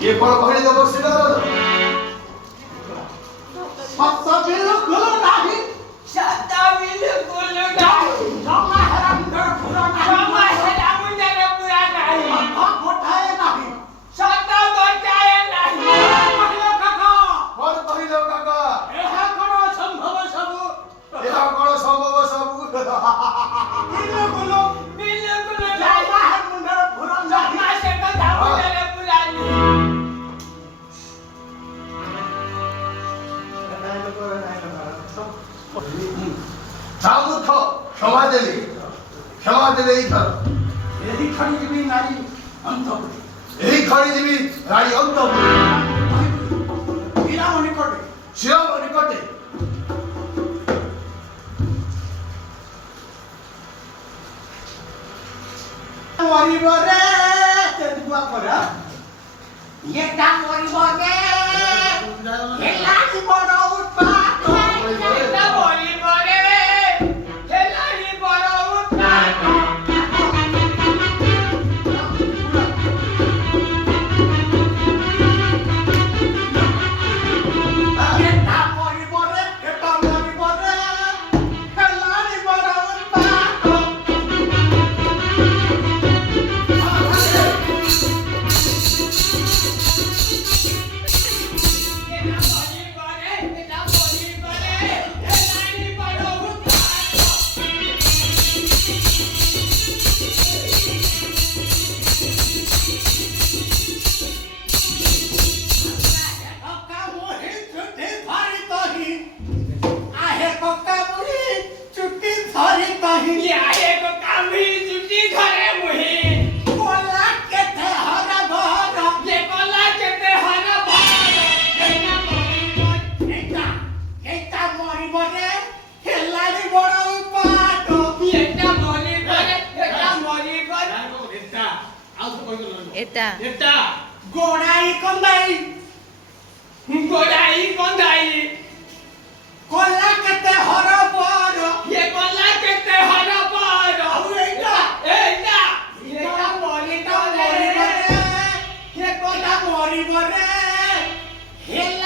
ये कौन कहले देव सिंह सत्ता बिल्कुल नहीं सत्ता बिल्कुल नहीं जमा हरा मुंडर पूरा नहीं जमा हरा मुंडर पूरा नहीं सत्ता गोटाए नहीं सत्ता गोटाए नहीं कहले काका कौन कहले काका एहा करो संभव सब एहा कौन संभव सब बिल्कुल बिल्कुल जमा हरा मुंडर पूरा नहीं जमा से कथा मुंडर पूरा नहीं सामुथ क्षमा देले ई थर यही खड़ी भी नारी अंत एही खड़ी जीवी रानी अंतपुर विराम निकटे शिव निकटे मरिबरे ते दुआ करा ये काम मरिबरे हेलानी बड़ उत्पात ये मरिबरे हेलानी बड़ उत्पात এটা গোড়াই কন্দাই কলা কেতে হর বড় ये कोला केते हर बड़ এইটা एटा एटा मरिबरे ये কোটা মরিবরে হেল